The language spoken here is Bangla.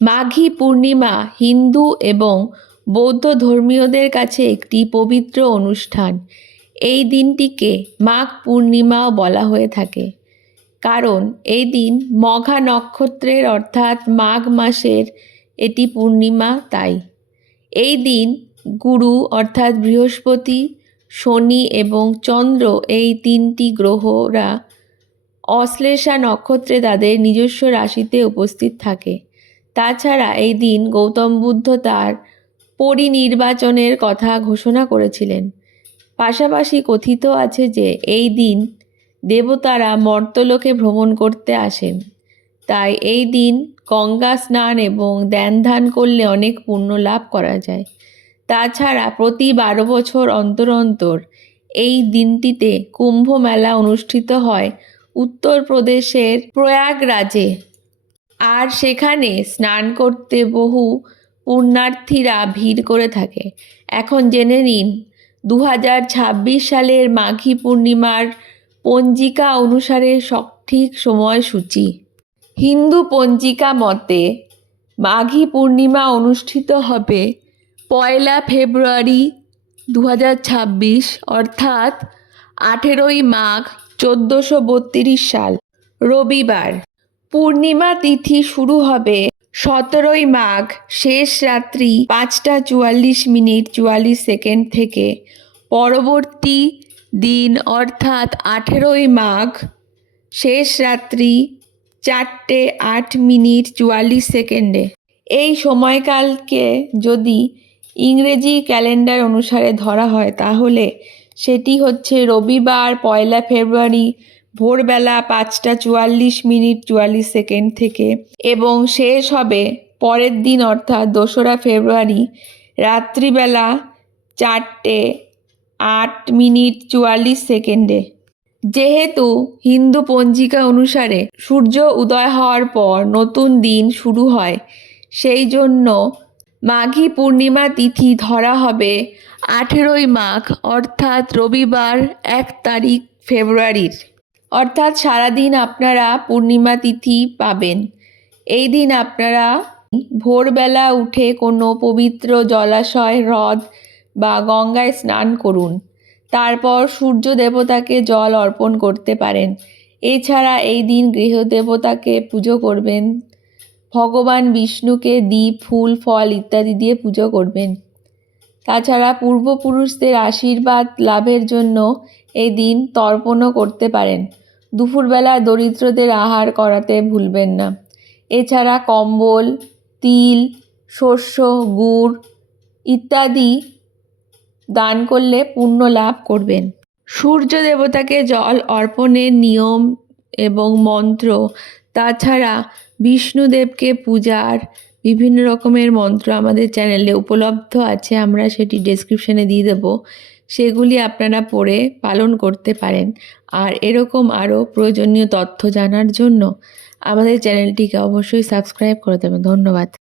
মাঘী পূর্ণিমা হিন্দু এবং বৌদ্ধ ধর্মীয়দের কাছে একটি পবিত্র অনুষ্ঠান। এই দিনটিকে মাঘ পূর্ণিমাও বলা হয়ে থাকে, কারণ এই দিন মঘা নক্ষত্রের অর্থাৎ মাঘ মাসের এটি পূর্ণিমা। তাই এই দিন গুরু অর্থাৎ বৃহস্পতি, শনি এবং চন্দ্র এই তিনটি গ্রহরা অশ্লেষা নক্ষত্রে তাদের নিজস্ব রাশিতে উপস্থিত থাকে। তাছাড়া এই দিন গৌতম বুদ্ধ তার পরিনির্বাচনের কথা ঘোষণা করেছিলেন। পাশাপাশি কথিত আছে যে এই দিন দেবতারা মর্তলোকে ভ্রমণ করতে আসেন। তাই এই দিন গঙ্গা স্নান এবং ধ্যান ধান করলে অনেক পুণ্য লাভ করা যায়। তাছাড়া প্রতি 12 বছর অন্তর অন্তর এই দিনটিতে কুম্ভ মেলা অনুষ্ঠিত হয় উত্তরপ্রদেশের প্রয়াগরাজে, আর সেখানে স্নান করতে বহু পুণ্যার্থীরা ভিড় করে থাকে। এখন জেনে নিন 2026 সালের মাঘী পূর্ণিমার পঞ্জিকা অনুসারে সঠিক সময়সূচি। হিন্দু পঞ্জিকা মতে মাঘী পূর্ণিমা অনুষ্ঠিত হবে 1 ফেব্রুয়ারি 2026 অর্থাৎ 18ই মাঘ 1432 সাল রবিবার। পূর্ণিমা তিথি শুরু হবে 17ই মাঘ শেষ রাত্রি 5:44 থেকে। পরবর্তী দিন অর্থাৎ 18ই মাঘ শেষ রাত্রি 4:08 এই সময়কালকে যদি ইংরেজি ক্যালেন্ডার অনুসারে ধরা হয় তাহলে সেটি হচ্ছে রবিবার 1 ফেব্রুয়ারি ভোরবেলা 5:44 থেকে এবং শেষ হবে পরের দিন অর্থাৎ 2রা ফেব্রুয়ারি রাত্রিবেলা 4:08 যেহেতু হিন্দু পঞ্জিকা অনুসারে সূর্য উদয় হওয়ার পর নতুন দিন শুরু হয়, সেই জন্য মাঘী পূর্ণিমা তিথি ধরা হবে 18ই মাঘ অর্থাৎ রবিবার 1 তারিখ ফেব্রুয়ারির। অর্থাৎ সারাদিন আপনারা পূর্ণিমা তিথি পাবেন। এই দিন আপনারা ভোরবেলা উঠে কোনো পবিত্র জলাশয়, হ্রদ বা গঙ্গায় স্নান করুন। তারপর সূর্য দেবতাকে জল অর্পণ করতে পারেন। এছাড়া এই দিন গৃহদেবতাকে পুজো করবেন। ভগবান বিষ্ণুকে দ্বীপ, ফুল, ফল ইত্যাদি দিয়ে পুজো করবেন। তাছাড়া পূর্বপুরুষদের আশীর্বাদ লাভের জন্য এই দিন তর্পণও করতে পারেন। দুপুরবেলা দরিদ্রদের আহার করাতে ভুলবেন না। এছাড়া কম্বল, তিল, শস্য, গুড় ইত্যাদি দান করলে পুণ্য লাভ করবেন। সূর্য দেবতাকে জল অর্পণের নিয়ম এবং মন্ত্র, তাছাড়া বিষ্ণুদেবকে পূজার বিভিন্ন রকমের মন্ত্র আমাদের চ্যানেলে উপলব্ধ আছে, আমরা সেটি ডেসক্রিপশনে দিয়ে দেবো। সেগুলি আপনারা পড়ে পালন করতে পারেন। আর এরকম আরও প্রয়োজনীয় তথ্য জানার জন্য আমাদের চ্যানেলটিকে অবশ্যই সাবস্ক্রাইব করে দেবেন। ধন্যবাদ।